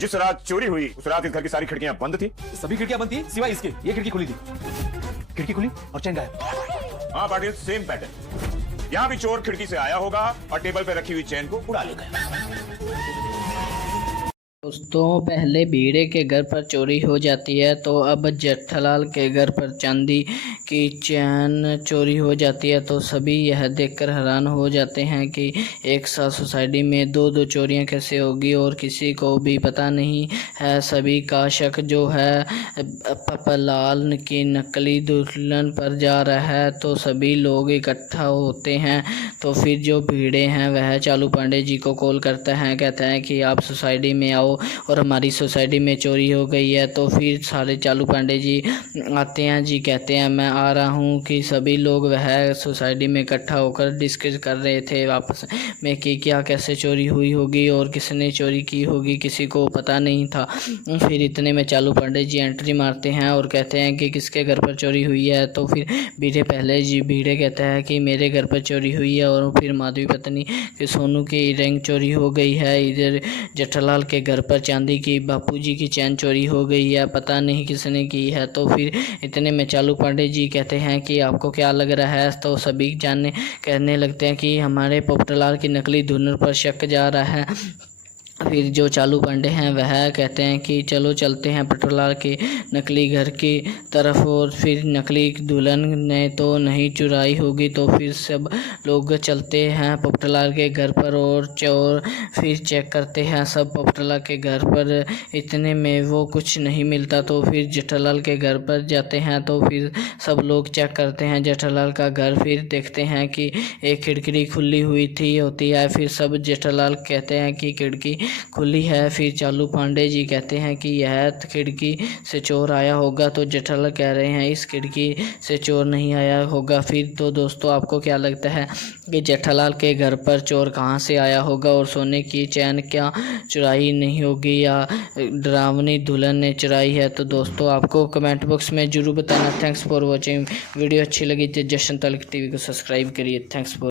जिस रात चोरी हुई उस रात इस घर की सारी खिड़कियां बंद थी। सभी खिड़कियां बंद थी सिवाय इसके, ये खिड़की खुली थी। खिड़की खुली और चैन गायब। हाँ पाटिल, सेम पैटर्न। यहाँ भी चोर खिड़की से आया होगा और टेबल पे रखी हुई चैन को उड़ा ले गया। दोस्तों, पहले भिड़े के घर पर चोरी हो जाती है तो अब जेठालाल के घर पर चांदी की चैन चोरी हो जाती है। तो सभी यह देखकर हैरान हो जाते हैं कि एक साथ सोसाइटी में दो दो चोरियां कैसे होगी और किसी को भी पता नहीं है। सभी का शक जो है पप्पालाल की नकली दुल्हन पर जा रहा है। तो सभी लोग इकट्ठा होते हैं। तो फिर जो भिड़े हैं वह चालू पांडे जी को कॉल करता है, कहता है कि आप सोसाइटी में आओ और हमारी सोसाइटी में चोरी हो गई है। तो फिर सारे चालू पांडे जी आते हैं जी, कहते हैं मैं आ रहा हूँ। कि सभी लोग वह सोसाइटी में इकट्ठा होकर डिस्कस कर रहे थे आपस में कि क्या कैसे चोरी हुई होगी और किसने चोरी की होगी, किसी को पता नहीं था। फिर इतने में चालू पांडे जी एंट्री मारते हैं और कहते हैं कि किसके घर पर चोरी हुई है। तो फिर भिड़े कहता है कि मेरे घर पर चोरी हुई है। और फिर माधवी पत्नी कि सोनू की रिंग चोरी हो गई है। इधर जेठालाल के घर पर चांदी की बापूजी की चैन चोरी हो गई है, पता नहीं किसने की है। तो फिर इतने में चालू पांडे जी कहते हैं कि आपको क्या लग रहा है। तो सभी जानने कहने लगते हैं कि हमारे पोपटलाल की नकली धुन पर शक जा रहा है। फिर जो चालू पांडे हैं वह कहते हैं कि चलो चलते हैं पोपटलाल के नकली घर की तरफ और फिर नकली दुल्हन ने तो नहीं चुराई होगी। तो फिर सब लोग चलते हैं पोपटलाल के घर पर और चोर फिर चेक करते हैं सब पोपटलाल के घर पर। इतने में वो कुछ नहीं मिलता। तो फिर जेठालाल के घर पर जाते हैं। तो फिर सब लोग चेक करते हैं जेठालाल का घर। फिर देखते हैं कि एक खिड़की खुली हुई होती है। फिर सब जेठालाल कहते हैं कि खिड़की खुली है। फिर चालू पांडे जी कहते हैं कि यह खिड़की से चोर आया होगा। तो जेठालाल कह रहे हैं इस खिड़की से चोर नहीं आया होगा। फिर तो दोस्तों, आपको क्या लगता है कि जेठालाल के घर पर चोर कहां से आया होगा और सोने की चैन क्या चुराई नहीं होगी या डरावनी दुल्हन ने चुराई है। तो दोस्तों, आपको कमेंट बॉक्स में जरूर बताना। Thanks for watching. वीडियो अच्छी लगी तो जशन तलक टीवी को सब्सक्राइब करिए। Thanks for